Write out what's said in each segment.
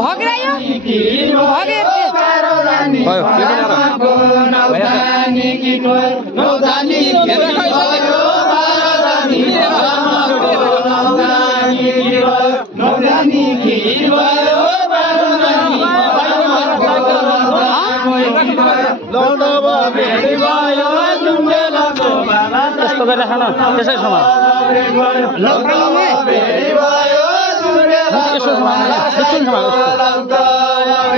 भग्रायो भगेर त्यस्तो गरेर खान त्यसै समाज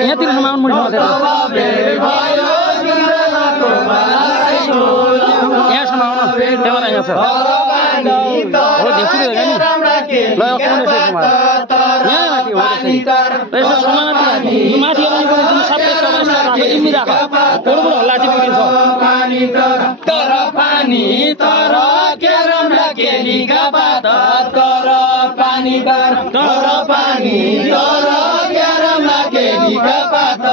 यहाँतिर समाउनु मुडी यहाँ समाउन क्यामेरा यहाँ छ हो देखिँदै होइन नि ल यहाँ माथि हो यसो समामाथि माथि सबै सबै इम्मी राख बडो हल्ला टिपिन्छ तर पानी तर केरमला केलीका बात तर पानी तर पानी तर केरमला केलीका बात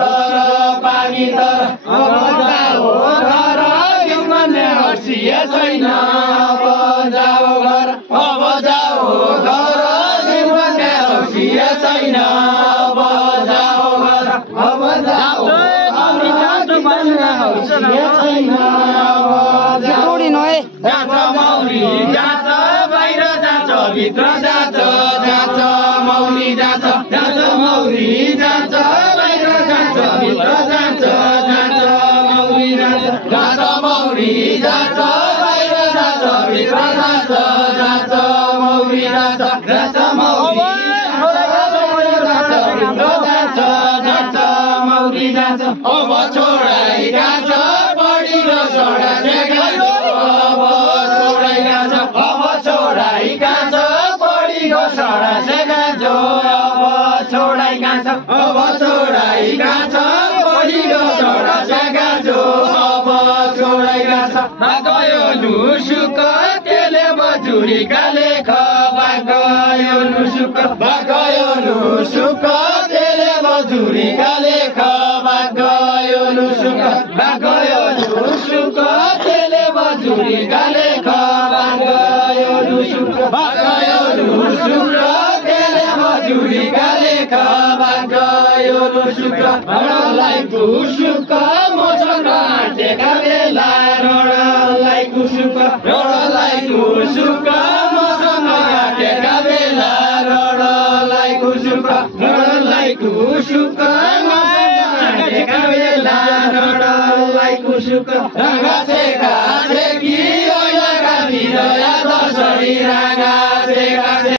तर पानी तर अब जाओ घर जिउने हर्सिए छैन अब जाओ घर अब जाओ घर जिउने हर्सिए छैन अब जाओ घर अब जाओ जान्छ मौरी जान्छ बाहिर जान्छ भित्र जान्छ जान्छ मौरी जान्छ जान्छ मौरी जान्छ बाहिर जान्छ भित्र जान्छ जान्छ मौरी जान्छ जान्छ मौरी जान्छ बाहिर जान्छ भित्र जान्छ जान्छ मौरी जान्छ जान्छ मौरी जान्छ मौरी जान्छ अब छोडाइ जान्छ बढी र छोडा अब छोडाइ जान्छ अब छोडाइ जान्छ बढी र छोडा जो अब छोडाइ जान्छ अब छोडाइ जान्छ बढी र छोडा जो अब छोडाइ जान्छ गयो लुसुक त्यसले मजुरी गाले गयो लुसुक गयो लुसुक त्यसले मजुरी गाले गयो लुसुक गयो लुसुक त्यसले मजुरी गाले गयो लुसुक गयो लुसुक त्यसले मजुरी गाले गयो लुसुक रडलाई कुसुक मसँग आँटेका बेला रडलाई कुसुक मसँग आँटेका बेला रडलाई कुसुक आँटेका बेला रडलाई कुसुक रङ्गा छेका छेकी ओइलाका भिरया दसरी रागा छेका